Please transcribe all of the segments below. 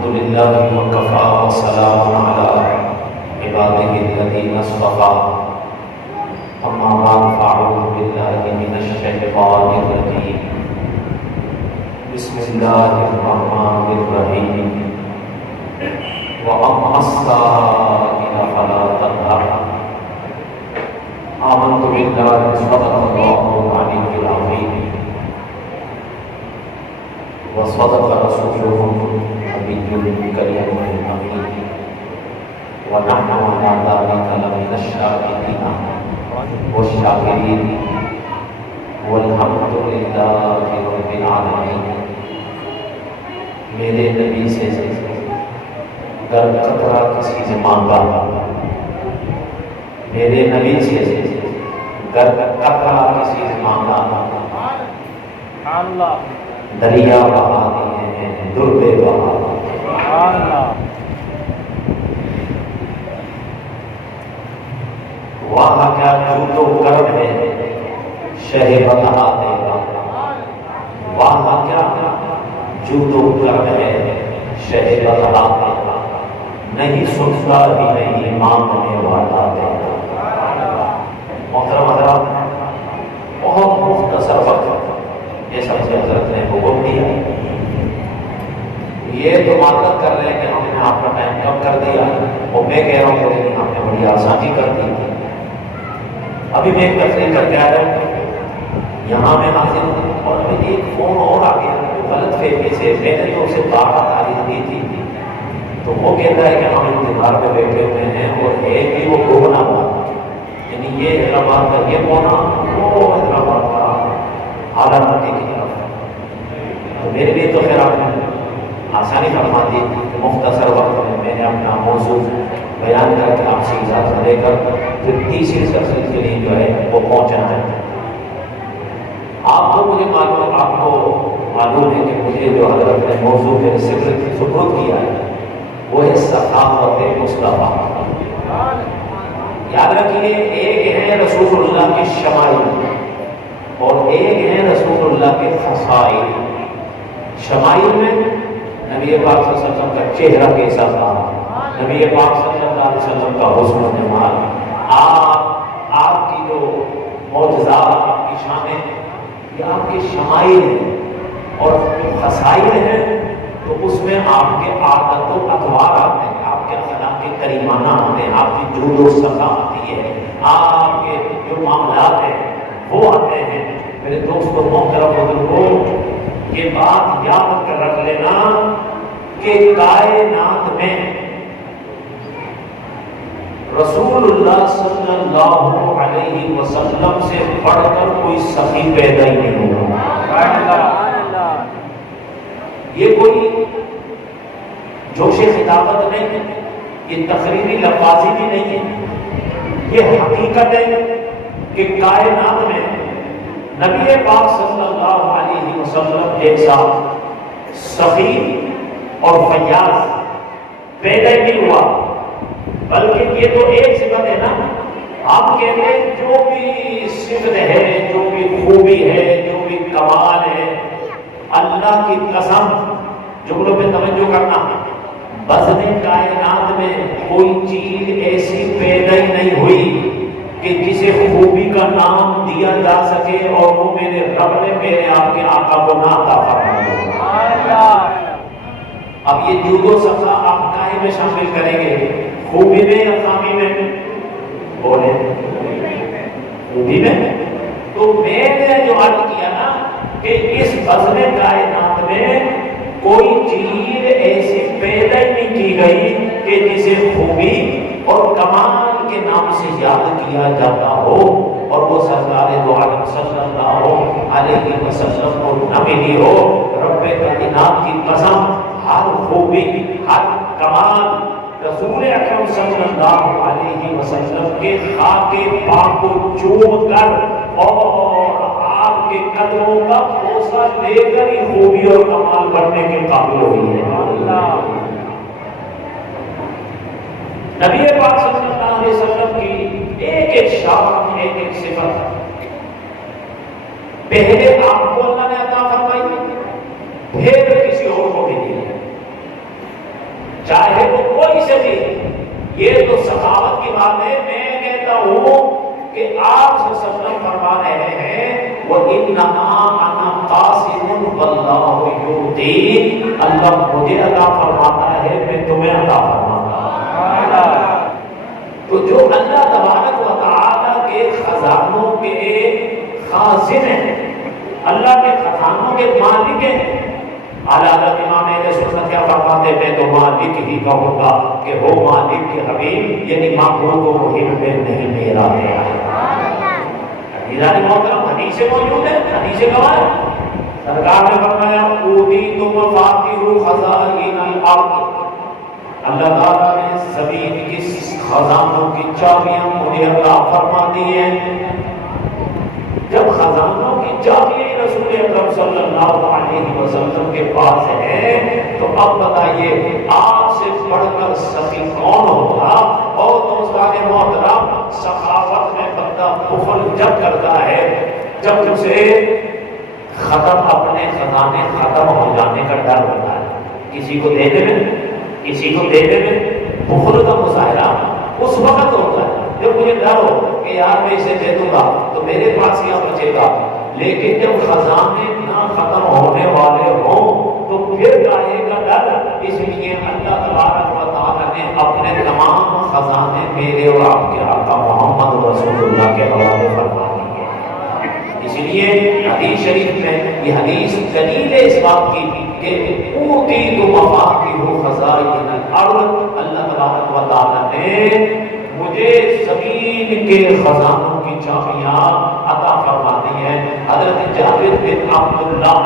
الحمد لله وكفى وسلام على عباده الذين اصطفى أما بعد فأعوذ بالله من الشيطان الرجيم بسم الله الرحمن الرحيم وأما السائل فلا تنهر آمنت بالله صدق الله العلي العظيم وصدق رسوله النبي الكريم الأمين ونحن على ذلك لمن الشاهدين والشاكرين والحمد لله رب العالمين. میرے نبی سے گر قطرہ کسی سے مانگا، میرے نبی سے گر قطرہ کسی سے مانگا، دریا بہا دیے ہیں، دربے بہا دیے ہیں. وہاں کیا جود و کرم ہے شہ بتا دے گا، وہاں کیا جود و کرم ہے شہ بتا دے گا، نہیں سنتا بھی نہیں مانگنے والا دے گا. محترم حضرات، بہت مختصر وقت یہ سب سے حضرت نے حکم دیا. یہ تو معذرت کر رہے ہیں کہ ہم نے آپ کا ٹائم کم کر دیا، اور میں کہہ رہا ہوں کہ ہم نے بڑی آسانی کر دی. ابھی میں ایک تقریر کر کے آیا ہوں، یہاں میں حاضر ہوں، اور ابھی ایک فون اور آ گیا غلط فہمی سے. میں نے تو اسے بار تعریف دی تھی، تو وہ کہتا ہے کہ ہم انتظار میں بیٹھے ہوئے ہیں اور ایک بھی وہ گھومنا ہوا، یعنی یہ حیدرآباد کا یہ کونا، وہ حیدرآباد کا اعلیٰ پٹی کی طرف. تو میرے لیے تو خیر آپ نے آسانی فرما دی کہ مختصر وقت میں نے اپنا موضوع بیان کر کے آپ سے اجازت لے کر پھر تیسری سلسلے کے لیے جو ہے وہ پہنچنا ہے. آپ کو معلوم ہے کہ مجھے جو حضرت نے موضوع کے سپرد کیا ہے وہ ہے سخاوت مصطفیٰ. یاد رکھیے، ایک ہے رسول اللہ کی شمائل اور ایک ہے رسول اللہ کے خصائل. شمائل میں نبی پاک صلی اللہ علیہ وسلم کا چہرہ کیسا تھا، نبی پاک صلی اللہ علیہ وسلم کا حسن و جمال، آپ کی جو معجزات، آپ کی شانیں، یہ آپ کے شمائل ہیں. اور جو خصائل ہیں تو اس میں آپ کے عادت و اطوار آتے ہیں، آپ کے اخلاق کریمانہ آتے ہیں، آپ کی جود و صفا آتی ہے، آپ کے جو معاملات ہیں وہ آتے ہیں. میرے دوستوں، محترم بزرگوں، یہ بات یاد کر رکھ لینا کہ کائنات میں رسول اللہ صلی اللہ علیہ وسلم سے بڑھ کر کوئی سخی پیدا ہی نہیں ہوگا. یہ کوئی جوش خطابت نہیں ہے، یہ تقریری لفاظی بھی نہیں ہے، یہ حقیقت ہے کہ کائنات میں نبی پاک صلی اللہ علیہ وسلم جیسا سخی اور فیاض پیدا نہیں ہوا. بلکہ یہ تو ایک صفت ہے نا، آپ کہتے ہیں جو بھی صفت ہے، جو بھی خوبی ہے، جو بھی کمال ہے، اللہ کی قسم جملوں پہ توجہ کرنا، بزم کائنات میں کوئی چیز ایسی پیدا ہی نہیں ہوئی کہ جسے خوبی کا نام دیا جا سکے اور وہ میرے رب نے میرے آپ کے آقا کو نہ عطا فرمایا. اب یہ جود و صفا آپ کائے میں شامل کریں گے، خوبی میں یا خامی میں؟ بولے خوبی میں. تو میں نے جو عرض کیا نا کہ اس بزم کائنات میں کوئی چیز ایسی پیدا ہی نہیں کی گئی کہ جسے خوبی اور کمال کے نام سے یاد کیا جاتا ہو اور وہ سرکار دو عالم صلی اللہ علیہ وسلم کو نہ ملی ہو. رب کائنات کی قسم، ہر خوبی، ہر کمال رسول اکرم صلی اللہ علیہ وسلم کے خاک پاک کو چوم کر اور آپ کے قدموں کا بوسہ لے کر ہی خوبی اور کمال بڑھنے کے قابل ہوئی ہے. نبی پاک صلی اللہ علیہ وسلم کی ایک ایک شان، ایک ایک صفت پہلے آپ کو اللہ نے عطا فرمائی، پھر کسی اور کو بھی دی. چاہے وہ کوئی سے بھی. یہ تو سخاوت کی بات ہے. میں کہتا ہوں کہ آپ صلی اللہ علیہ وسلم فرما رہے ہیں وَإِنَّمَا أَنَا قَاسِمٌ وَاللَّهُ يُؤْتِي. اللہ مجھے عطا فرماتا ہے, میں تمہیں عطا فرماتا ہوں. تو جو اللہ تبارک و تعالی کے خزانوں کے خازن ہیں, اللہ کے خزانوں کے مالک ہیں. اعلیٰ حضرت امام اہل سنت کیا فرماتے ہیں, میں تو مالک ہی کہوں گا کہ ہو مالک کے حبیب, یعنی معبود و مہم میں نہیں میرا ہے. عزیزان محترم, حدیث موجود ہے, حدیث گواہ. سرکار نے فرمایا اوتیت مفاتیح خزائن الارض. اللہ تعالیٰ نے زمین کی خزانوں کی چابیاں مجھے عطا فرما دی ہیں. جب خزانوں کی چابیاں رسول اکرم صلی اللہ علیہ وسلم کے پاس ہیں, تو اب بتائیے آپ سے بڑھ کر سخی کون ہوگا؟ اور دوستان محترم, سخاوت میں بندہ بخل جب کرتا ہے جب اسے ختم اپنے خزانے ختم ہو جانے کا ڈر ہوتا ہے. کسی کو دینے میں بخل کا مظاہرہ اس وقت ہوتا ہے جب مجھے ڈر ہو کہ یار میں اسے دے دوں گا تو میرے پاس کیا بچے گا. لیکن جب خزانے نہ ختم ہونے والے ہوں تو پھر آئے گا ڈر. اس لیے اللہ تبارک و تعالی نے اپنے تمام خزانے میرے اور آپ کے آقا محمد رسول اللہ کے حوالے فرما دیے. اس لیے حدیث شریف میں یہ حدیث دلیل ہے اس بات کی کہ اوتیت مفاتیح خزائن الارض. اللہ تبارک و تعالی نے مجھے زمین کے خزانوں کی چابیاں عطا فرما دی ہیں. حضرت جابر بن عبداللہ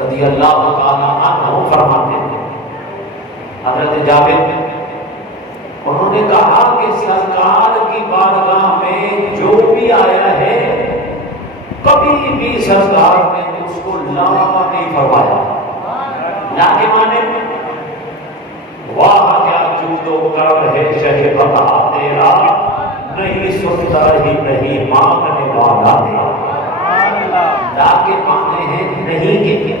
رضی اللہ تعالی عنہ فرماتے ہیں, حضرت جابر انہوں نے کہا کہ سرکار کی بارگاہ میں جو بھی آیا ہے کبھی بھی سرکار نے اس کو لا نہیں فرمایا. لا کے معنی واہ کیا جود و کرم ہے شہ بتا تیرا, نہیں سنتا ہی نہیں مانگنے والا تیرا. لا کے معنی ہے نہیں کے,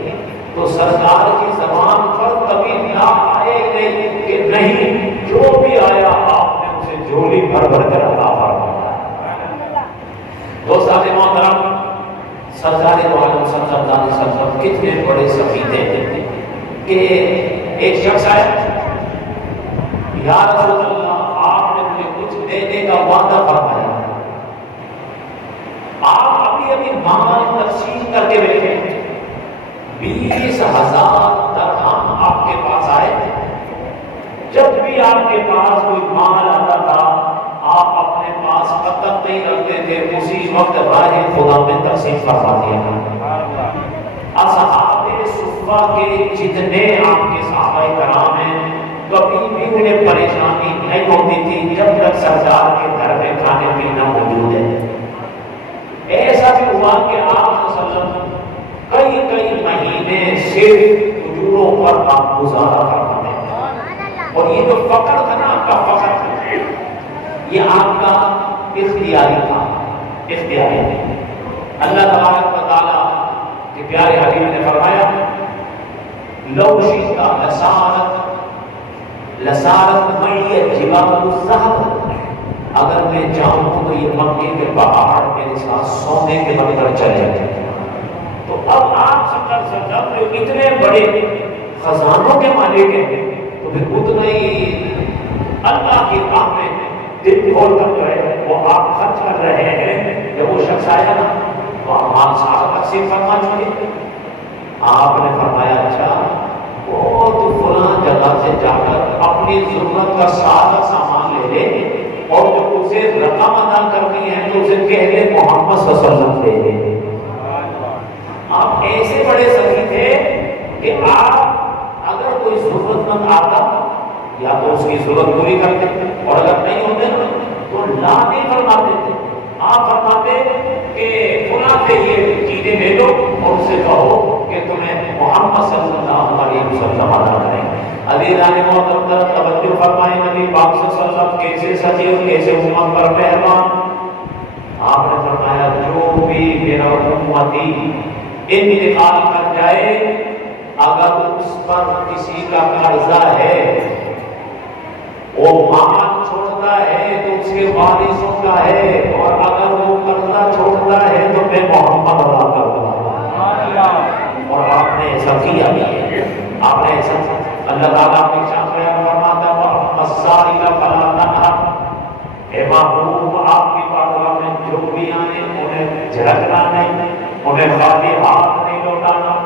تو سرکار کی زبان پر کبھی نہ آئے نہیں کہ نہیں, جو بھی آیا آپ نے اسے جھولی بھر بھر کر عطا فرمایا. دوستان محترم, سرکار دو عالم صلی اللہ علیہ وسلم کتنے بڑے سخی تھے کہ ایک شخص آئے, یا رسول اللہ آپ نے مجھے کچھ دینے کا وعدہ فرمایا, آپ ابھی مال تقسیم کر کے بیٹھے, 20,000 درہم آپ کے پاس آئے. جب بھی آپ کے پاس کوئی مال آتا تھا آپ اپنے پاس قطب نہیں رکھتے تھے, اسی وقت راہ خدا میں تقسیم فرما دیا. اصحاب صفہ کے جتنے آپ کے صحابہ کرام ہیں کبھی بھی انہیں پریشانی نہیں ہوتی تھی جب تک سرکار کے گھر میں کھانے پینا موجود ہے. ایسا بھی ہوا کہ آپ صلی اللہ علیہ وسلم کئی مہینے صرف کھجوروں پر آپ گزارا کرتے ہیں. اور یہ جو فقر تھا نا, آپ کا فقر تھا, یہ آپ کا اختیاری تھا, اختیاری ہے. اللہ تبارک و تعالی کے پیارے حبیب نے فرمایا لو شئت لسارت معی جبال الذهب, اگر میں چاہوں تو یہ مکے کے پہاڑ میرے ساتھ سونے کے بغیر چلے جائیں. تو اب آپ سب جو اتنے بڑے خزانوں کے مالک ہیں تو پھر اتنا ہی اللہ کی راہ میں دل کھول کر جو ہے وہ آپ خرچ کر رہے ہیں. جب وہ شخص آیا نا تو مال سارا تقسیم فرما چکے. آپ نے فرمایا اچھا وہ تو فلاں جگہ سے جا کر اپنی ضرورت کا سارا سامان لے لے, اور جو اسے رقم ادا کرنی ہے تو اسے کہہ دے محمد صلی اللہ علیہ وسلم دے دے. آپ ایسے بڑے سخی تھے کہ آپ اگر کوئی ضرورت مند آتا یا تو اس کی ضرورت پوری کرتے, اور اگر نہیں ہوتے تو لا نہیں فرماتے تھے. آپ فرماتے کہ فلاں سے یہ چیزیں لے لو اور اس سے کہو کہ تمہیں محمد صلی اللہ علیہ وسلم ادا کریں. عزیزان محترم توجہ فرمائیں, نبی پاک صلی اللہ علیہ وسلم کیسے سچے اور کیسے امت پر مہربان. آپ نے فرمایا جو بھی میرا امتی انتقال کر جائے اگر اس پر کسی کا قرضہ ہے وہ مال چھوڑتا ہے تو اس کے وارثوں کا ہے، اور اگر وہ قرضہ چھوڑتا ہے تو میں محمد ادا کروں گا۔ اور آپ نے ایسا کیا بھی ہے، آپ نے ایسا اللہ تعالیٰ نے فرماتا والسائل فلا تنہر، اے محبوب آپ کی بارگاہ میں جو بھی آئے انہیں جھڑکنا نہیں، انہیں خالی ہاتھ نہیں لوٹانا۔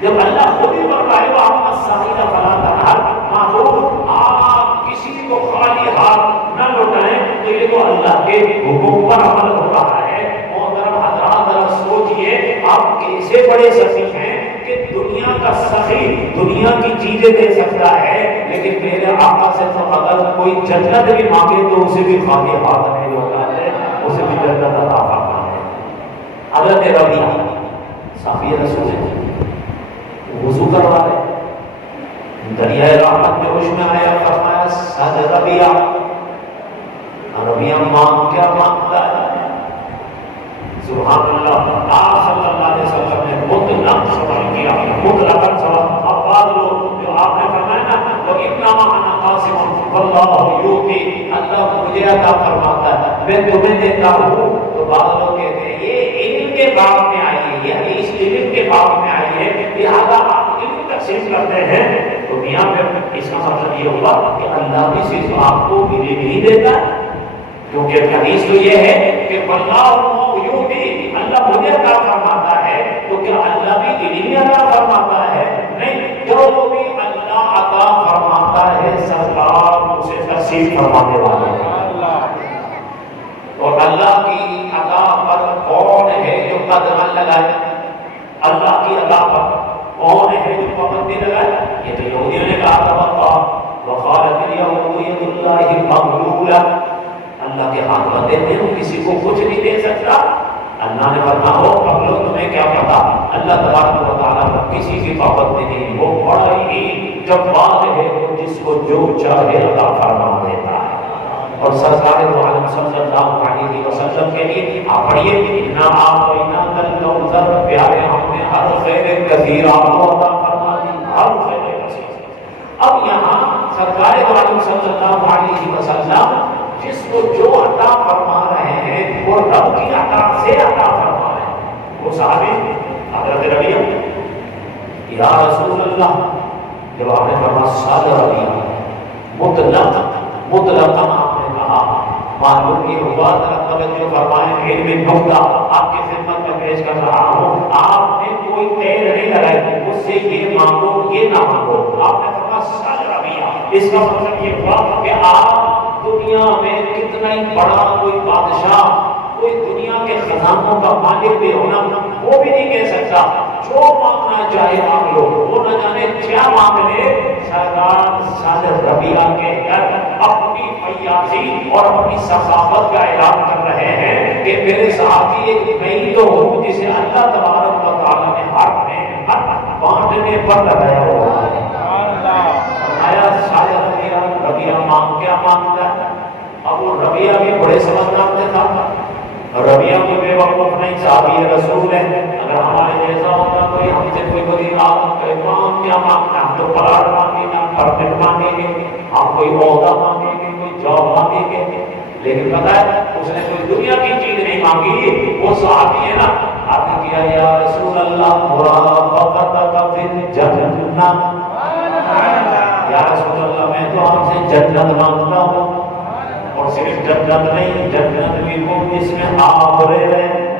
جب اللہ خود ہی فرمائے والسائل فلا تنہر، محبوب آپ کسی کو خالی ہاتھ نہ لوٹائیں، تو یہ تو اللہ کے حکم پر عمل ہو رہا ہے۔ محترم حضرات ذرا سوچئے آپ کیسے بڑے سخی ہیں کہ دنیا کا سخی دنیا کی چیزیں دے سکتا ہے، لیکن میرے آقا سے تو اگر کوئی جنت بھی مانگے تو اسے بھی خالی ہاتھ نہیں لوٹاتے، اسے بھی جنت عطا فرماتے۔ حضرت ربیعہ صحابی رسول وضو کروا رہے، دریائے رحمت جوش میں آیا، فرمایا سد ربیعہ، ربیعہ مانگ کیا مانگتا ہے؟ سبحان اللہ، آپ صلی اللہ علیہ وسلم نے مطلق سوال کیا، مطلق سوال۔ اب بعض لوگ جو آپ نے فرمایا نا وَإِنَّمَا أَنَا قَاسِمٌ وَاللَّهُ يُؤْتِي، اللہ مجھے عطا فرماتا ہے میں تمہیں دیتا ہوں، تو بعض لوگ کہتے ہیں یہ علم کے باب میں آئی ہے، یہ حدیث علم کے باب میں آئی ہے، لہذا آپ علم تقسیم کرتے ہیں، تو میاں پھر اس کا مطلب یہ ہوا کہ اللہ بھی صرف آپ کو علم نہیں دیتا، کیونکہ حدیث تو یہ ہے کہ واللہ یؤتی، اللہ مجھے عطا فرماتا ہے، تو کیا اللہ بھی علم عطا فرماتا ہے؟ نہیں، جو بھی اللہ عطا فرماتا ہے سرکار اسے تقسیم فرمانے والے ہیں۔ اور اللہ کی عطا پر کون ہے جو قدم لگائے؟ اللہ کی عطا پر کون ہے جو پابندی لگائے؟ یہ تو یہودیوں نے کہا تھا وقالت الیہود ید اللہ مغلولہ، اللہ کے ہاتھ بندے ہیں، وہ کسی کو کچھ نہیں دے سکتا۔ اللہ نے فرمایا ہو پگلو تمہیں کیا پتا، اللہ تبارک و تعالیٰ پر کسی کی پابندی نہیں، وہ بڑا ہی جبار ہے، وہ جس کو جو چاہے عطا فرما دیتا ہے۔ اور سرکار دو عالم صلی اللہ علیہ وسلم کے لیے آپ پڑھیے انا اعطیناک الکوثر، پیارے ہم نے ہر خیر کثیر آپ کو عطا فرما دی، ہر خیر کثیر۔ اب یہاں سرکار دو عالم صلی اللہ علیہ وسلم جس کو جو عطا فرما رہے ہیں وہ رب کی عطا سے عطا فرما رہے ہیں۔ وہ صحابی حضرت ربیعہ یا رسول اللہ، جب آپ نے فرمایا سال ربیعہ مطلق آپ نے کہا، معلوم یہ ہوا ذرا توجہ فرمائیں، علم نقطہ آپ کی خدمت میں پیش کر رہا ہوں، آپ نے کوئی تیر نہیں لگائی مجھ سے یہ مانگو یہ نہ مانگو، آپ نے فرمایا سال ربیعہ، اس کا مطلب یہ ہوا کہ آپ دنیا میں کتنا ہی بڑا کوئی بادشاہ، کوئی دنیا کے خزانوں کا مالک بھی ہونا، وہ بھی نہیں کہہ سکتا جو مانگنا چاہے مانگ لو، وہ نہ جانے کیا مانگ لے۔ سرکار سال ربیعہ کے گھر اپنی فیاضی اور اپنی سخاوت کا اعلان کر رہے ہیں کہ میرے صحابی ایک میں تو ہوں جسے اللہ تبارک و تعالیٰ نے ہاتھ میں بانٹنے پر لگایا ہوا ہے۔ آیا سال ربیعہ مانگ کیا مانگتا ہے؟ اب وہ ربیعہ بھی بڑے سمجھدار تھا، ربیعہ کو بے وقوف نہیں، صحابی رسول ہے، اگر ہمارے جیسا ہوتا کوئی ہم سے کوئی وزیر اعظم کہے مانگ کیا مانگتا، ہم تو پلاٹ مانگیں گے، پرمٹ مانگیں گے، ہم کوئی عہدہ مانگیں گے، کوئی جاب مانگیں گے، لیکن پتہ ہے اس نے کوئی دنیا کی چیز نہیں مانگی، وہ صحابی ہے نا، آپ نے کیا یا رسول اللہ مرافقتک فی الجنہ، یا رسول اللہ میں تو آپ سے جنت مانگتا ہوں، اور صرف جنت نہیں، جنت بھی وہ جس میں آپ رہ رہے ہیں،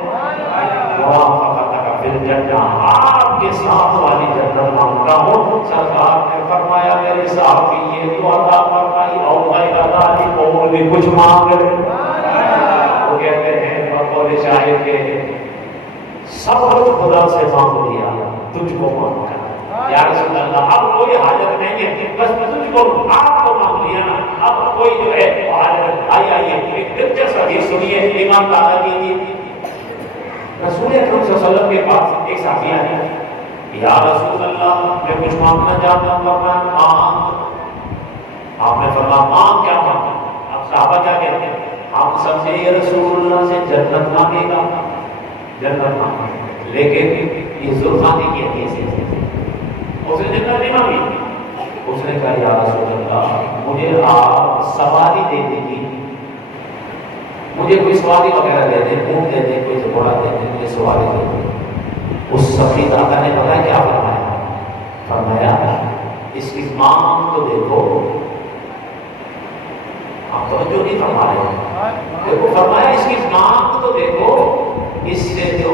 مرافقتک فی الجنہ، آپ کے ساتھ والی جنت مانگتا ہوں۔ سرکار نے فرمایا میرے صحابی یہ تو عطا فرمائی اور غیر ذالک اور بھی کچھ مانگ لے۔ وہ کہتے ہیں بقول شاعر کے سب کچھ خدا سے مانگ لیا تجھ کو مانگ کر، یا رسول اللہ اب کوئی حاجت نہیں ہے، بس تجھ کو آپ کو مانگ لیا نا، اب کوئی جو ہے حاجت آئیے ایک دلچسپ حدیث سنیے، ایمان تعالیٰ کیجیے۔ رسول اکرم صلی اللہ علیہ وسلم کے پاس ایک صحابی آیا، یا رسول اللہ میں کچھ مانگنا چاہتا ہوں، فرمایا مانگ۔ آپ نے فرمایا مانگ کیا مانگا؟ اب صحابہ کیا کہتے ہیں؟ ہم سمجھے یہ رسول اللہ سے جنت مانگے گا، جنت مانگے، لیکن یہ زلفانی کی حدیث ہے، کہا یا رسول اللہ مجھے آپ سواری دے دیجیے، مجھے کوئی سواری وغیرہ دے دیں، اونٹ دے دیں، کوئی گھوڑا دے دیں، مجھے سواری دے دیں۔ اس سخی دادا نے پتا کیا فرمایا؟ فرمایا اس کی ماں تو دیکھو، آپ توجہ نہیں فرما رہے ہیں، دیکھو فرمایا اس کی ماں تو دیکھو، اس سے جو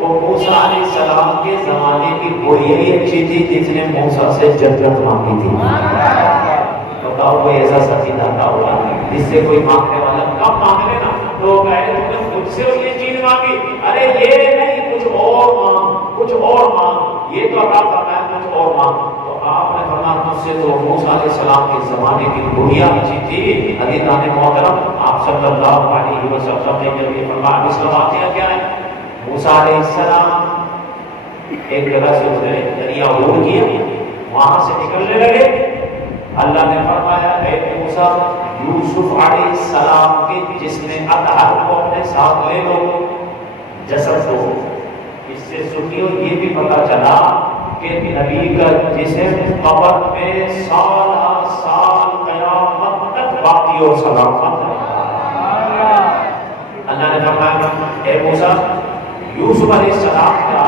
وہ موسیٰ علیہ السلام کے زمانے کی گڑیا ہی اچھی تھی جس نے موسیٰ سے جنت مانگی تھی۔ بتاؤ کوئی ایسا سچی داتا ہوگا جس سے کوئی مانگنے والا کم مانگ لے نا تو کہے تم نے مجھ سے یہ چیز مانگی، ارے یہ نہیں کچھ اور مانگ، کچھ اور مانگ، یہ تو عطا فرمایا کچھ اور مانگ۔ تو آپ نے فرمایا مجھ سے تو موسیٰ علیہ السلام کے زمانے کی گڑیا اچھی تھی۔ عزیزان محترم، آپ صلی اللہ علیہ وسلم نے جب یہ فرمایا، اس کا واقعہ کیا ہے؟ موسیٰ علیہ السلام ایک جگہ سے گزرے، دریا عبور کیا، وہاں سے نکلنے لگے، اللہ نے فرمایا اے موسیٰ یوسف علیہ السلام کے جسم اطہر کو اپنے ساتھ لے لو، جسد کو۔ اس سے سنیو یہ بھی پتہ چلا کہ نبی کا جسم قبر میں سال سال قیامت تک باقی اور سلامت ہے۔ اللہ نے فرمایا اے موسیٰ یوسف علیہ السلام کا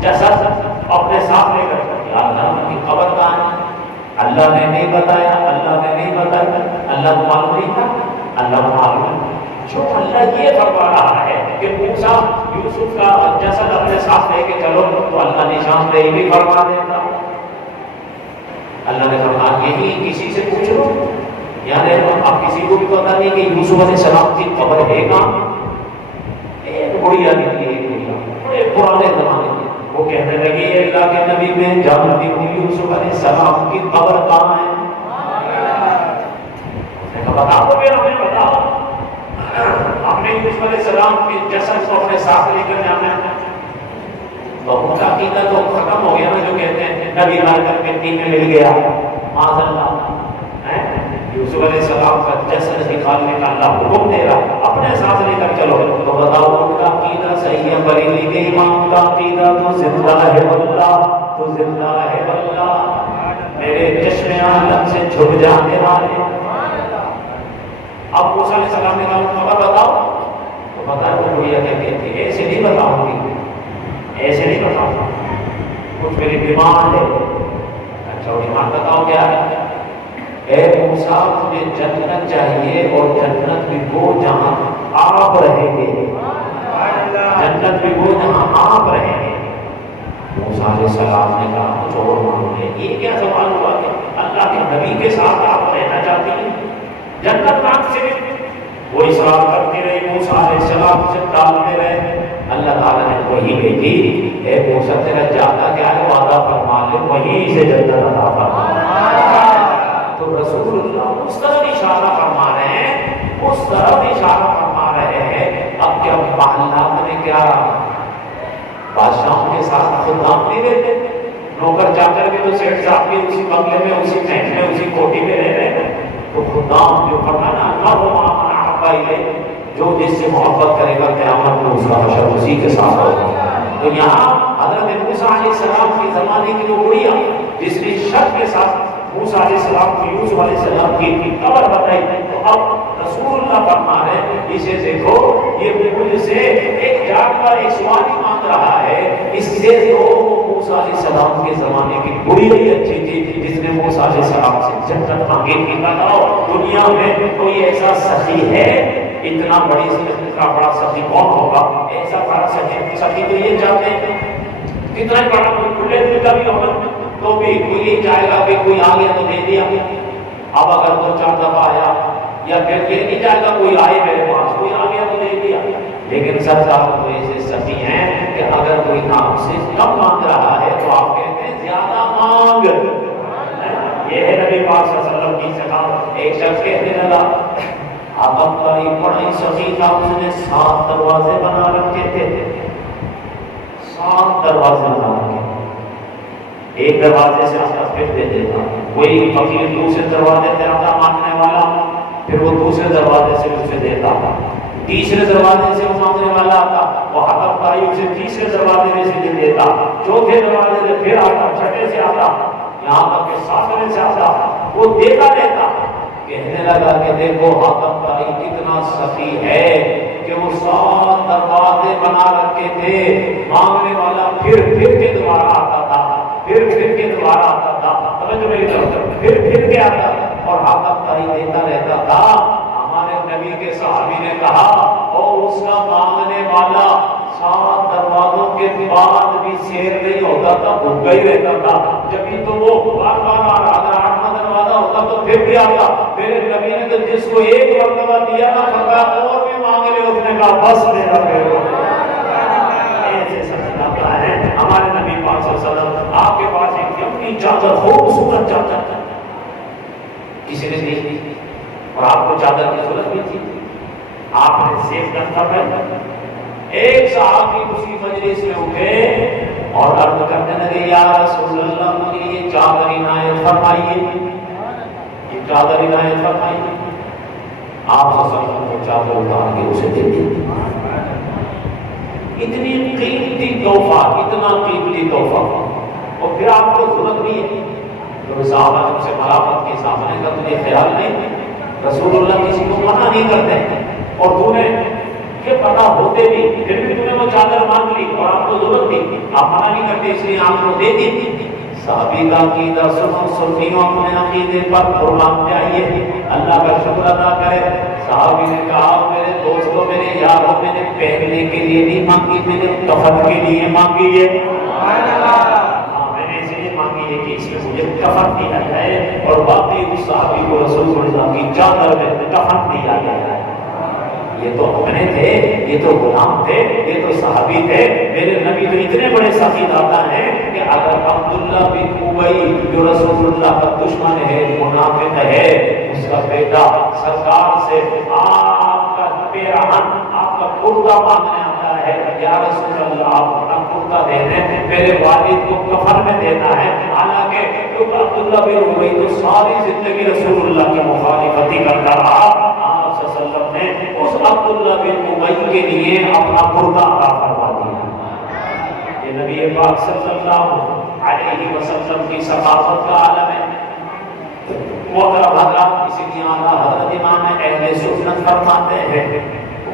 جسد اپنے ساتھ لے کر یا اللہ کی قبر کہاں ہے؟ اللہ نے نہیں بتایا، اللہ نے نہیں بتایا، اللہ کو معلوم نہیں تھا، اللہ کو معلوم ہے۔ جو اللہ یہ فرما رہا ہے کہ موسیٰ یوسف کا جسد اپنے ساتھ لے کے چلو تو اللہ نشان دہی بھی فرما دیتا۔ اللہ نے فرمایا یہی کسی سے پوچھ لو، یعنی اب کسی کو بھی پتا نہیں کہ یوسف علیہ السلام کی قبر ہے کہاں؟ ایک گڑیا نکلی، ایک گڑیا بڑے پرانے زمانے میں، وہ کہنے لگی اللہ کے نبی میں جانتی ہوں یوسف علیہ السلام کی قبر کہاں ہے؟ بتاؤ پھر ہمیں بتاؤ، ہم نے یوسف علیہ السلام کے جسد کو اپنے ساتھ لے کر جانا ہے۔ تو ان کا عقیدہ تو ختم ہو گیا نا، جو کہتے ہیں نبی مار کر مٹی میں مل گیا، معاذ اللہ۔ یوسف علیہ السلام کا جسد نکالنے کا اللہ حکم دے رہا، اپنے ساتھ لے کر چلو۔ تو بتاؤ ان کا عقیدہ صحیح ہے؟ بریلی کے امام کا عقیدہ تو زندہ ہے واللہ، تو زندہ ہے واللہ، میرے چشم عالم سے چھپ جانے والے۔ اب موسیٰ علیہ السلام نے کہا خبر بتاؤ، تو بتا وہ بڑھیا کہتے تھے ایسے نہیں بتاؤں گی، ایسے نہیں بتاؤں گا، کچھ میری ڈیمانڈ ہے۔ اچھا ڈیمانڈ بتاؤ کیا ہے؟ اے موسیٰ مجھے جنت چاہیے، اور جنت بھی وہ جہاں آپ رہیں گے، جنت بھی وہ جہاں آپ رہیں گے۔ موسیٰ علیہ السلام نے کہا کچھ اور مانگے۔ یہ کیا سوال ہوا کہ اللہ کے نبی کے ساتھ آپ رہنا چاہتی ہیں؟ جنت نام سے وہ اصرار کرتی رہی، موسیٰ علیہ السلام سے ٹالتے رہے۔ اللہ تعالیٰ نے وہی بھیجی، اے موسیٰ تیرا جاتا کیا ہے وعدہ فرما لے، وہیں سے جنت عطا فرما۔ تو رسول اللہ اس طرف اشارہ فرما رہے ہیں، اس طرف اشارہ فرما رہے ہیں۔ اب کیا محلات نے کیا بادشاہوں کے ساتھ خدام نہیں رہتے؟ نوکر چاکر بھی تو سیٹ صاحب بھی اسی بنگلے میں، اسی ٹینٹ میں، اسی کوٹھی میں رہ رہے ہیں۔ تو خدام جو فرمانا جو جس سے محبت کرے گا قیامت میں اس کا حشر اسی کے ساتھ ہوگا۔ تو یہاں حضرت موسیٰ علیہ السلام کے زمانے کی وہ گڑیا جس نے شک کے ساتھ موسیٰ علیہ السلام کو یوسف علیہ السلام کی قبر بتائی، تو اب رسول اللہ فرما رہے ہیں اسے دیکھو، یہ مجھ سے ایک جانور ایک سوال مانگ رہا ہے، اس سے جو موسیٰ علیہ السلام کے زمانے کی گڑیا ہی اچھی تھی جس نے موسیٰ علیہ السلام سے جنت مانگی تھی۔ بتاؤ دنیا میں کوئی ایسا سخی ہے؟ اتنا بڑا سخی کون ہوگا؟ ایسا بڑا سخی تو یہ چاہتے ہیں کتنا ہی بڑا کوئی کھلے دل کا بھی ہوگا تو بھی کوئی یہ چاہے گا کہ کوئی آ گیا تو دے دیا، اب اگر دو چار دفعہ آیا، یا پھر یہ نہیں چاہے گا کوئی آئے میرے پاس، کوئی آ گیا تو دے دیا۔ لیکن سب صاحب تو ایسے سخی ہیں کہ اگر کوئی آپ سے کم مانگ رہا ہے تو آپ کہتے ہیں زیادہ مانگ۔ یہ ہے نبی پاک صلی اللہ علیہ وسلم کی سخاوت۔ ایک شخص کہنے لگا آپ کا یہ بڑا ہی سخی تھا، اس نے 7 دروازے بنا رکھے تھے، 7 دروازے بنا رکھے، ایک دروازے سے آتا پھر دے دیتا، کوئی فقیر دوسرے دروازے سے آتا مانگنے والا، پھر وہ دوسرے دروازے سے اسے دیتا، تیسرے دروازے سے وہ مانگنے والا آتا، وہ حقب تائی اسے تیسرے دروازے میں سے دے دیتا، چوتھے دروازے سے پھر آتا، چھٹے سے آتا، یہاں تک کہ 7ویں سے آتا، وہ دیتا رہتا. کہنے لگا کہ دیکھو حاتم طائی کتنا سخی ہے کہ وہ 7 دروازے بنا رکھے تھے. مانگنے والا پھر کے دوبارہ آتا تھا, پھر کے دوبارہ آتا تھا, توجہ میری طرف, پھر کے آتا اور حاتم طائی دیتا رہتا تھا. ہمارے نبی کے صحابی نے کہا اور اس کا مانگنے والا 7 دروازوں کے بعد بھی سیر نہیں ہوتا تھا, بھوکا ہی رہتا تھا. جبھی تو وہ بار بار اگر 8واں دروازہ ہوتا تو پھر بھی آتا. میرے نبی نے تو جس کو ایک مرتبہ دیا نا فرمایا اور بھی مانگ لے, اس نے کہا بس میرا ایسے سمجھتا ہے. ہمارے نبی پاک صلی اللہ علیہ وسلم آپ کے پاس ایک یمنی چادر, خوبصورت چادر کسی نے دی اور آپ کو چادر کی ضرورت بھی تھی, آپ نے سیف کرتا پہنا. ایک صحابی اسی مجلس میں اٹھے اور عرض کرنے لگے یا رسول اللہ مجھے یہ چادر عنایت فرمائیے, یہ چادر عنایت فرمائیے. آپ صلی اللہ علیہ وسلم کو چادر اتار کے اسے دے دی. اتنی قیمتی تحفہ, اتنا قیمتی تحفہ, اور پھر آپ کو ضرورت نہیں ہے. تو صحابہ نے سے ملامت کی, صحابہ نے کہا تجھے خیال نہیں رسول اللہ کسی کو منع نہیں کرتے اور تو نے کہ پتہ ہوتے بھی پھر بھی تم نے وہ چادر مانگ لی اور آپ کو ضرورت تھی, آپ منع نہیں کرتے اس لیے آپ کو دے دی. صحابی کا عقیدہ سنیوں اپنے عقیدے پر قربان جائیے, اللہ کا شکر ادا کرے. صحابی نے کہا میرے دوستوں, میرے یاروں, میں نے پہننے کے لیے نہیں مانگی, میں نے کفن کے لیے مانگی ہے. میں نے اس لیے مانگی ہے کہ اس میں مجھے کفن دیا جائے, اور باقی اس صحابی کو رسول اللہ کی چادر میں کفن دیا گیا ہے. یہ تو اپنے تھے, یہ تو غلام تھے, یہ تو صحابی تھے. میرے نبی تو اتنے بڑے سخی داتا ہیں کہ اگر عبداللہ بن ابی جو رسول اللہ کا دشمن ہے, منافق ہے, اس کا بیٹا سرکار سے آپ کا پیراہن, آپ کا کرتا مانگنے آتا ہے, یا رسول اللہ آپ اپنا کرتا دے دیں, میرے والد کو کفن میں دینا ہے. حالانکہ عبداللہ بن ابی تو ساری زندگی رسول اللہ کی مخالفت کرتا رہا. نے اس عبداللہ بن ابی کے لیے اپنا کرتا عطا فرما دیا. یہ نبی پاک صلی اللہ علیہ وسلم کی ثقافت کا عالم ہے. محترم حضرات, اسی لیے اعلیٰ حضرت امام اہل سنت فرماتے ہیں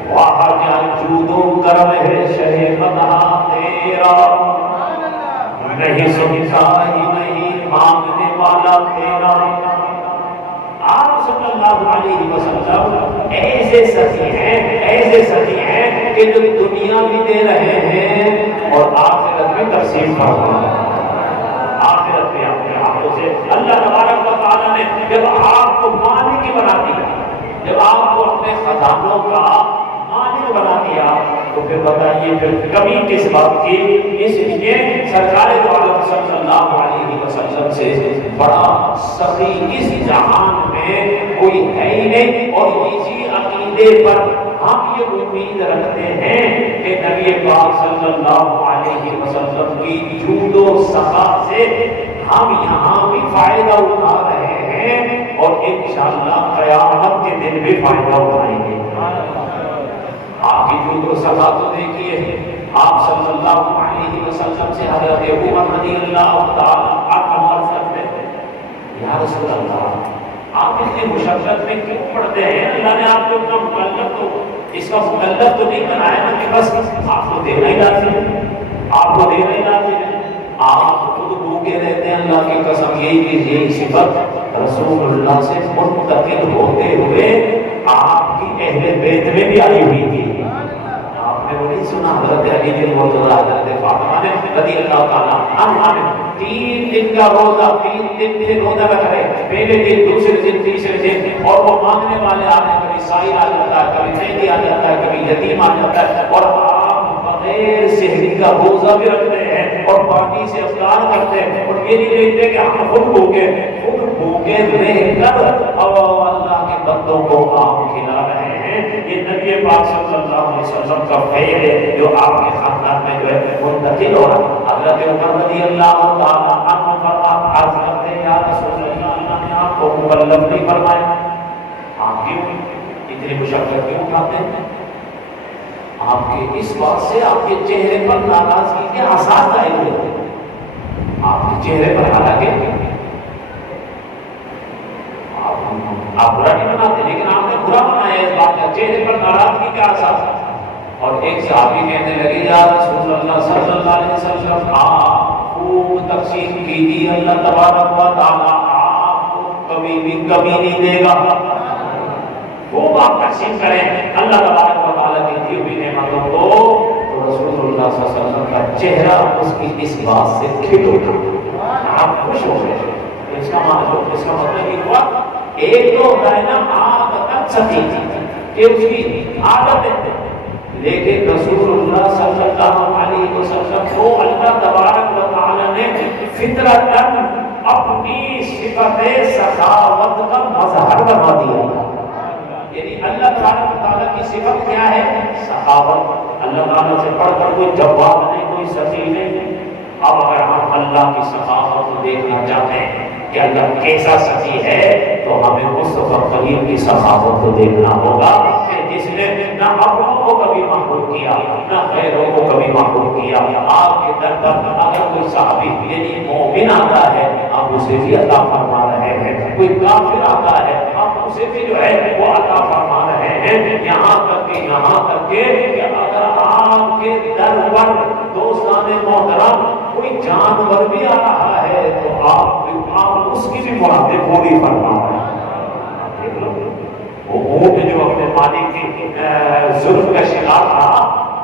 واہ جان جود و کرم ہے شہ فتح تیرا, نہیں سنتا ہی نہیں مانگنے والا تیرا. آپ صلی اللہ علیہ وسلم ایسے سخی ہیں کہ جو دنیا بھی دے رہے ہیں اور آخرت میں تقسیم فرما رہے ہیں. آخرت میں اپنے ہاتھوں سے اللہ تبارک و تعالیٰ نے جب آپ کو مالک بنا دیا, جب آپ کو اپنے خزانوں کا مالک بنا دیا, تو پھر بتائیے پھر کمی کس بات کی. اس لیے سرکار دو عالم صلی اللہ علیہ وسلم سے بڑا سخی اس جہان میں کوئی ہے ہی نہیں. اور اسی عقیدے پر ہم یہ امید رکھتے ہیں کہ نبی پاک صلی اللہ علیہ وسلم کی جود و سخا سے ہم یہاں بھی فائدہ اٹھا رہے ہیں اور انشاءاللہ قیامت کے دن بھی فائدہ اٹھائیں گے. آپ کی جود و سخا تو دیکھیے, آپ صلی اللہ علیہ وسلم سے حضرت عمر رضی اللہ تعالیٰ عنہ عرض کرتے ہیں یا رسول اللہ آپ اتنی مشقت میں کیوں پڑھتے ہیں؟ اللہ نے آپ کو اتنا مکلف تو اس کا مکلف تو نہیں بنایا نا کہ بس آپ کو دینا ہی لازم ہے, آپ کو دینا ہی لازم ہے. آپ خود بھوکے رہتے ہیں, اللہ کی قسم یہی صفت رسول اللہ سے منتقل ہوتے ہوئے آپ کی اہل بیت میں بھی آئی ہوئی تھی. آپ نے وہ نہیں سنا حضرت علی بن مرتضیٰ حضرت فاطمہ نے رضی اللہ تعالیٰ عنہا نے 3 دن کا روزہ 3 دن سے روزہ رکھ رہے, پہلے دن, دوسرے دن, تیسرے دن, اور وہ مانگنے والے آ رہے ہیں, کبھی سائل آ جاتا ہے, کبھی مہندی آ جاتا ہے, کبھی یتیم آ جاتا ہے, اور آپ بغیر سحری کا روزہ بھی رکھتے ہیں اور پانی سے افطار کرتے ہیں, اور یہ نہیں دیکھتے کہ ہم خود بھوکے رہ کر اور اللہ کے بندوں کو آپ کھلا رہے ہیں. یہ نبی پاک صلی اللہ علیہ وسلم کا فیض ہے جو آپ کے خاندان میں جو ہے منتقل ہو رہا. حضرت عمر رضی اللہ تعالیٰ عنہ پر آپ عرض کرتے ہیں یا رسول اللہ, اللہ نے آپ کو مکلف نہیں فرمایا, آپ کیوں اتنی مشقت کیوں اٹھاتے ہیں؟ آپ کے اس بات سے آپ کے چہرے پر ناراضگی کے آثار ظاہر ہوتے ہیں. آپ کے چہرے پر حالانکہ آپ برا نہیں بناتے لیکن آپ نے برا بنایا اس بات کا، چہرے پر ناراضگی کا احساس۔ اور ایک صحابی کہنے لگے یا رسول اللہ صلی اللہ علیہ وسلم آپ خوب تقسیم کیجیے، اللہ تبارک و تعالیٰ آپ کو کبھی بھی کمی نہیں دے گا، خوب آپ تقسیم کریں اللہ تبارک و تعالیٰ کی دی ہوئی نعمتوں کو۔ تو رسول اللہ صلی اللہ علیہ وسلم کا چہرہ اس کی اس بات سے کھل اٹھا، آپ خوش ہو گئے۔ اس کا مطلب یہ ہوا ایک تو ہوتا ہے نا عادت سخی کہ اس کی عادت ہے، لیکن رسول اللہ صلی اللہ علیہ وسلم کو اللہ تبارک و تعالیٰ نے فطرتاً اپنی صفت سخاوت کا مظہر بنا دیا۔ یعنی اللہ تبارک و تعالیٰ کی صفت کیا ہے؟ سخاوت۔ اللہ تعالیٰ سے پڑھ کر کوئی جواب نہیں، کوئی سخی نہیں۔ اب اگر ہم اللہ کی سخاوت کو دیکھنا چاہتے ہیں کہ اللہ کیسا سخی ہے، تو ہمیں مصطفیٰ کریم کی سخاوت کو دیکھنا ہوگا کہ جس نے نہ اپنوں کو کبھی محبوب کیا، نہ غیروں کو کبھی محبوب کیا۔ آپ کے در پر اگر کوئی صحابی یعنی مومن آتا ہے، آپ اسے بھی عطا فرما رہے ہیں، کوئی کافر آتا ہے، آپ اسے بھی جو ہے وہ عطا فرما رہے ہیں، یہاں تک کہ اگر آپ کے در پر دوستان محترم کوئی جانور بھی آ رہا ہے تو آپ اس کی بھی مرادیں پوری فرما رہے ہیں۔ وہ اونٹ جو اپنے مالک کی ظلم کا شکار تھا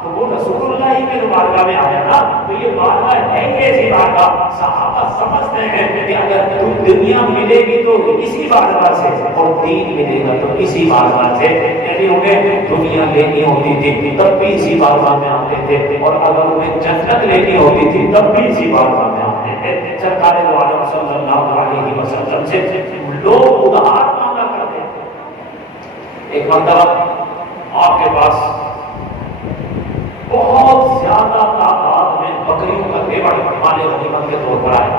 تو وہ رسول اللہ ہی کے بارگاہ میں آیا نا، تو یہ بارگاہ ہے ایسی بارگاہ صحابہ سمجھتے ہیں کہ اگر دنیا ملے گی تو اسی بارگاہ سے اور دین ملے گا تو اسی بارگاہ سے۔ یعنی انہیں دنیا لینی ہوتی تھی تب بھی اسی بارگاہ میں آتے تھے، اور اگر انہیں جنت لینی ہوتی تھی تب بھی اسی بارگاہ میں آتے تھے۔ سرکار دو عالم صلی اللہ علیہ وسلم سے لوگ ادھار مانگا کرتے تھے۔ ایک مرتبہ آپ کے پاس بہت زیادہ تعداد میں بکریوں کا ریوڑ مال غنیمت کے طور پر آیا۔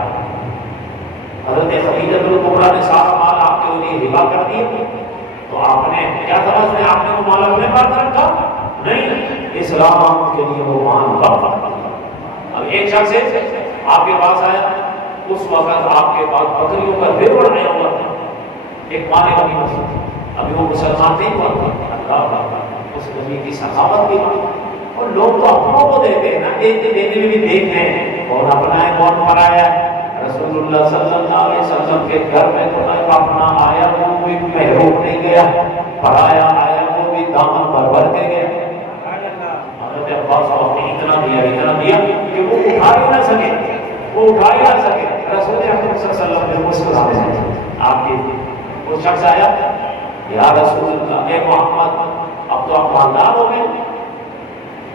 حضرت خدیجہ الکبریٰ نے سارا مال آپ کے لیے ہبہ کر دیا، تو آپ نے کیا سمجھتے ہیں آپ نے وہ مال اپنے پاس رکھا؟ نہیں، اسلام کے لیے وہ مال وقف کر دیا۔ اب ایک شخص آپ کے پاس آیا، اس وقت آپ کے پاس بکریوں کا ریوڑ آیا ہوا تھا، ایک مال غنیمت تھی، ابھی وہ مسلمان نہیں ہوا تھا۔ اللہ اس نبی کی سخاوت بھی، اور لوگ تو اپنوں کو دیتے ہیں نا، دیتے دینے میں بھی دیکھ رہے ہیں کون اپنا ہے کون پرایا ہے۔ رسول اللہ صلی اللہ علیہ وسلم کے گھر میں تو اپنا آیا وہ بھی محروم نہیں گیا، پرایا آیا وہ بھی دامن بھر کے گیا۔ حضرت عباس نے اتنا دیا کہ وہ اٹھا ہی نہ سکے، رسول اکرم صلی اللہ علیہ وسلم نے مسکراتے ہیں۔ آپ کی وہ شخص آیا، یا رسول اللہ، اے محمد اب تو آپ مالدار ہو گئے۔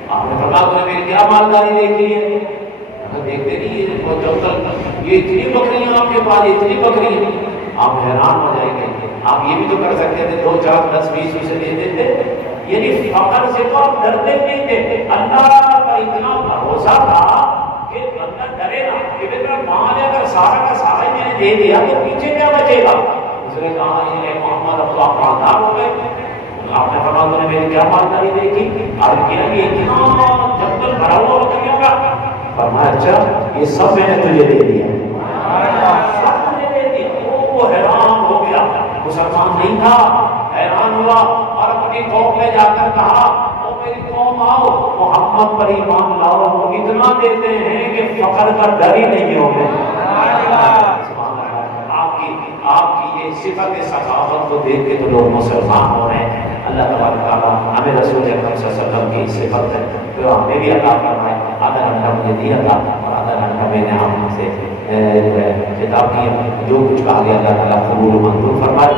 آپ نے فرمایا تو نے میری کیا مالداری دیکھی ہے؟ دیکھتے نہیں وہ جنگل، یہ اتنی بکریاں آپ کے پاس، اتنی بکریاں، آپ حیران ہو جائیں گے۔ آپ یہ بھی تو کر سکتے تھے 2 4 10 20 اسے دے دیتے، یعنی فقر سے تو آپ ڈرتے نہیں تھے، اللہ کا اتنا بھروسہ تھا کہ بندہ ڈرے نا کہ میرا مال اگر سارا کا سارا میں نے دے دیا تو پیچھے کیا بچے گا۔ اس نے کہا یہ محمد اب تو آپ مالدار ہو گئے۔ آپ نے فرمایا تو نے میری کیا مالداری دیکھی؟ عرض کیا کہ اتنا جنگل بھرا ہوا بکریوں کا۔ فرمایا اچھا یہ سب میں نے تجھے دے دیا، سب مجھے دے دیا۔ وہ حیران ہو گیا، مسلمان نہیں تھا، حیران ہوا اور اپنی قوم میں جا کر کہا او میری قوم آؤ محمد پر ایمان لاؤ، وہ اتنا دیتے ہیں کہ فقر کا ڈر ہی نہیں ہوگا۔ آپ کی یہ صفت سخاوت کو دیکھ کے تو لوگ مسلمان ہو رہے ہیں۔ اللہ تبارک تعالیٰ ہمیں رسول اکرم صلی اللہ علیہ وسلم کی صفت ہے جو ہمیں بھی عطا فرمائے۔ آدھا گھنٹہ مجھے دیا تھا اور آدھا گھنٹہ میں نے آپ سے خطاب کیا، جو کچھ کہا گیا اللہ تعالیٰ قبول و منظور فرمائے۔